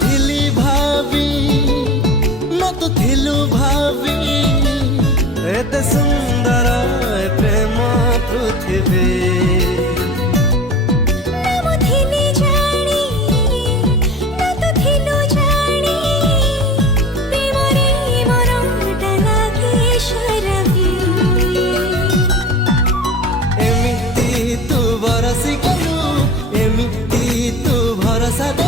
ଥିଲି ଭାବି ନଥିଲୁ ଭାବି ଏତେ ସୁନ୍ଦର ଏ ପ୍ରେମ ପୃଥିବୀ। एमिति तू भरोसा